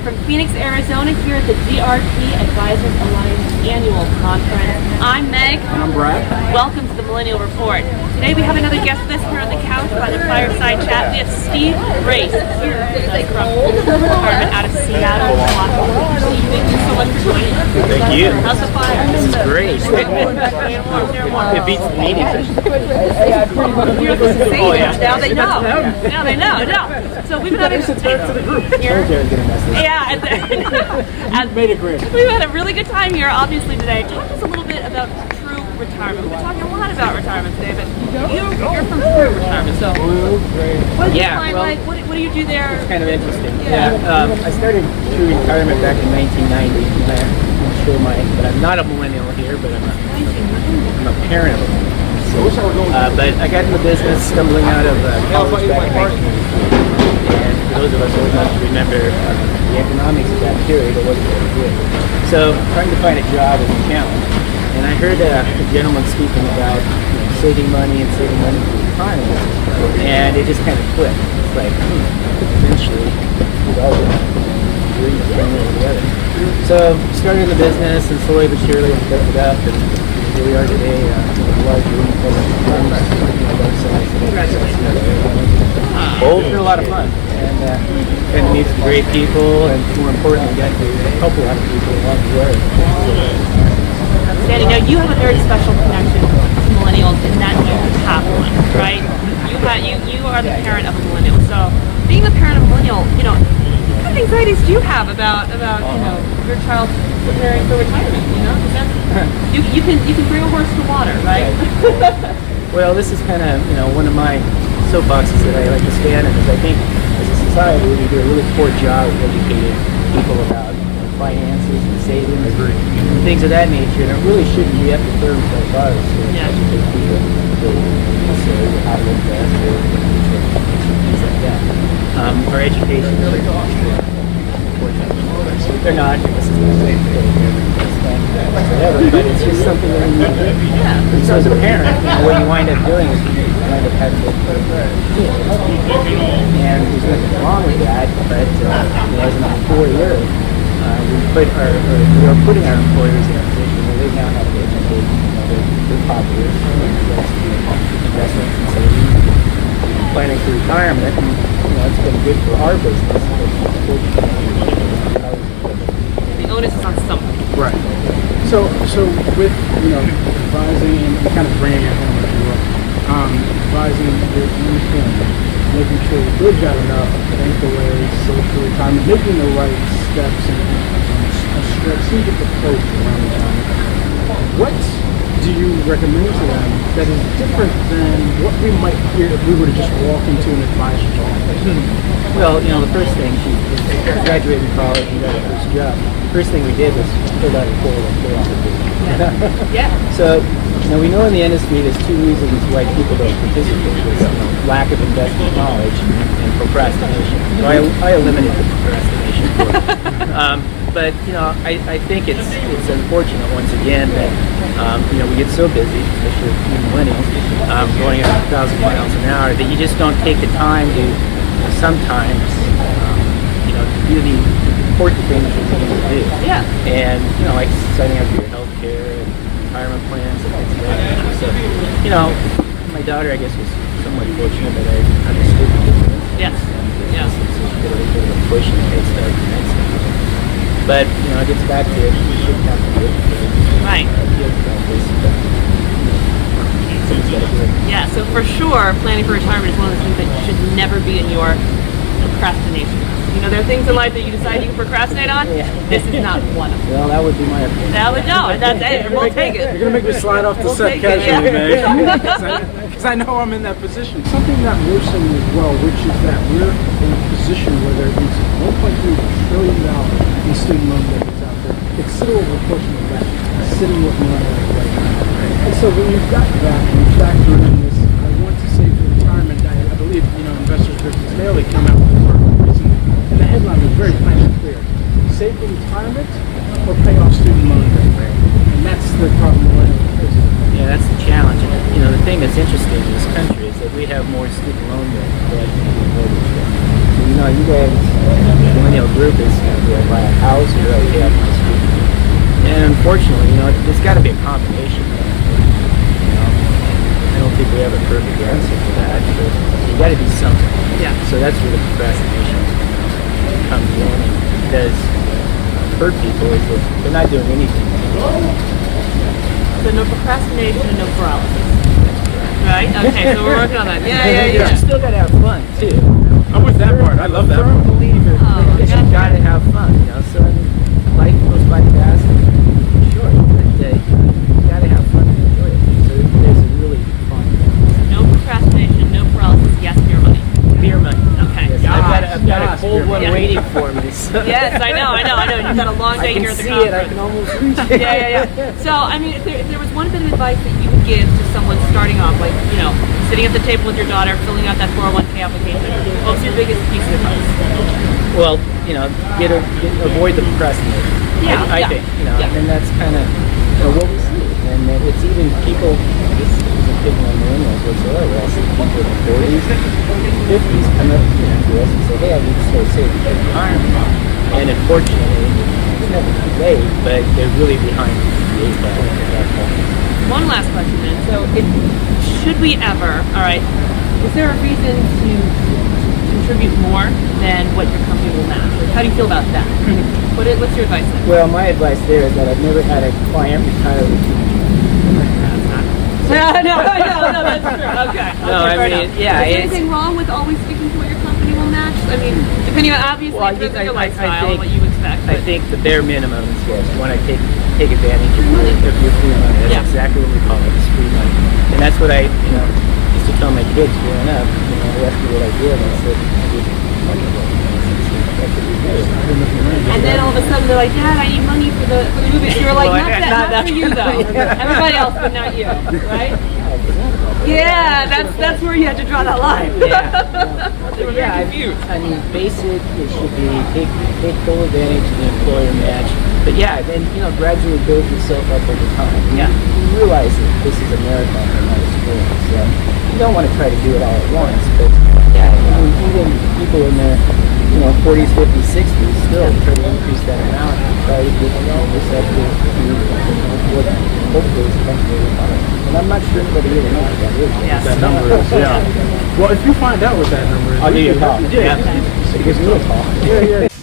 From Phoenix, Arizona, here at the GRP Advisors Alliance Annual Conference. I'm Meg. And I'm Brad. Welcome to the Millennial Report. Today we have another guest with us here on the couch by the Fireside Chat. We have Steve Grace here from retirement out of Seattle, Washington. Steve, thank you so much for joining us. Thank you. How's the fire? This is great. It beats the meeting. Oh, yeah. Now they know. Now they know. No. So we've been having some time here. Yeah, and made it great. We've had a really good time here, obviously, today. Talk to us a little bit about true retirement. We've been talking a lot about retirement today, but you're from true retirement, so what do you find like? What do you do there? It's kind of interesting. Yeah. I started true retirement back in 1990. I'm sure but I'm not a millennial here, but I'm a parent of a millennial. But I got in the business stumbling out of college back in 1990. And for those of us old enough to remember the economics of that period, it wasn't very good. So trying to find a job was a challenge. And I heard a gentleman speaking about saving money and saving money for retirement. And it just kind of clicked. It's like, eventually, we've all been doing this one way or the other. So started the business and slowly but surely I built it up. And here we are today, large room full of firms. Old for a lot of fun. And meet some great people, and more importantly, got to help a lot of people along the way. Sandy, now you have a very special connection to millennials in that you have one, right? You are the parent of a millennial. So being the parent of a millennial, what kind of anxieties do you have about your child preparing for retirement? You can bring a horse to water, right? Well, this is kind of one of my soapboxes that I like to stand in, is I think as a society we do a really poor job of educating people about finances and savings and things of that nature, and it really shouldn't be up to firms like ours to educate people necessarily how to invest or things like that. Our education is really important. They're not. This is whatever, but it's just something that we need to do. And so as a parent, what you wind up doing is you wind up having to put and there's nothing wrong with that, but as an employer, we are putting our employers in a position where they now have to educate their populace, investments and savings, planning for retirement. And, it's been good for our business. The onus is on somebody. Right. So with advising and kind of bringing it home, if you will, advising your family, making sure that they've got enough bank away, save for retirement, making the right steps and a strategic approach around retirement. What do you recommend to them that is different than what we might hear if we were to just walk into an advisor's office? Well, the first thing, she graduated from college and got her first job. First thing we did was fill out a 401k. Yeah. So, we know in the industry there's two reasons why people don't participate. There's lack of investment knowledge and procrastination. So I eliminated the procrastination. But I think it's unfortunate once again that we get so busy, especially millennials, going at 1,000 miles an hour, that you just don't take the time to sometimes do the important things that you need to do. Yeah. And like signing up for your health care and retirement plans and things like that. So my daughter, I guess, was somewhat fortunate that I understood the business. Yes. Yeah. It's a bit of a push and head start the next thing. But it gets back to it. You shouldn't have to do it. Right. Yeah, so for sure, planning for retirement is one of the things that should never be in your procrastination. There are things in life that you decide you can procrastinate on. Yeah. This is not one of them. Well, that would be my opinion. That would that's it. We'll take it. You're going to make me slide off the set casually, man. Because I know I'm in that position. Something that we're seeing as well, which is that we're in a position where there is $1.3 trillion in student loan debt that's out there. A considerable portion of that is sitting with millennials right now. And so when you've got that and you factor in this, I want to save for retirement. I believe Investors Business Daily came out with an article recently, and the headline was very plain and clear: save for retirement or pay off student loan debt. And that's the problem millennials face. Yeah, that's the challenge. And, the thing that's interesting in this country is that we have more student loan debt than mortgage debt. So know, you guys, the millennial group is going to be able to buy a house or really pay off my student loan. And unfortunately, you know, it's got to be a combination. You know, I don't think we have a perfect answer for that, but you got to do something. Yeah. So that's where the procrastination comes in, and does hurt people is that they're not doing anything. So no procrastination and no paralysis. Right? Okay, so we're working on that. Yeah. You still got to have fun too. I'm with that part. I love that Firm part. believer Oh, that yeah. you got to have fun. You know, so I mean, life goes by fast. Sure, but you got to have fun and enjoy it. So there's a really fun. No procrastination, no paralysis, yes, beer money. Beer money. Okay. Yes, I've got a cold one Yeah. waiting for me. So. Yes, I know. You've got a long I day can here at the see conference. it. I can almost reach it. Yeah. So, I mean, if there was one bit of advice that you would give to someone starting off, like, you know, sitting at the table with your daughter, filling out that 401k application, what's your biggest piece of advice? Well, you know, avoid the procrastination. Yeah, I think, you know, and that's kind of what we see. And it's even people, this isn't picking on millennials whatsoever. I see people in their 40s, 50s come up to us and say, hey, I need to start saving for retirement. And unfortunately, it's never too late, but they're really behind the eight ball at that point. One last question then. So, should we ever, all right, is there a reason to contribute more than what your company will match? Like, how do you feel about that? What's your advice then? Well, my advice there is that I've never had a client retire with me. No, that's true. Okay. No, I fair mean, enough. yeah, Is there it's- anything wrong with always sticking to what your company will match? I mean, depending on obviously Well, depends on your I lifestyle think- and what you expect. I But think the bare minimum is yes, you want to take advantage of your free money. That's Yeah. exactly what we call it, it's free money. And that's what I, used to tell my kids growing up. You know, they asked me what I did, and I said, I did money work. That's what we do. and then all of a sudden they're like, Dad, I need money for the movie. You were like, Well, not for you though. Everybody else, but not you, right? Yeah, that's where you had to draw that line. They were very confused. I mean, basic, it should be take full advantage of the employer match. But yeah, then, gradually build yourself up over time. Yeah. You realize that this is a marathon and not a sprint. So you don't want to try to do it all at once. But yeah, I mean, even people in their, 40s, 50s, 60s still try to increase that amount and try to get yourself to what hopefully is comfortable retirement. And I'm not sure anybody really knows what that is. Yes. That number is, yeah. Well, if you find out what that number is, I'll give you a we call. can- Yeah. Because we'll talk. Yeah.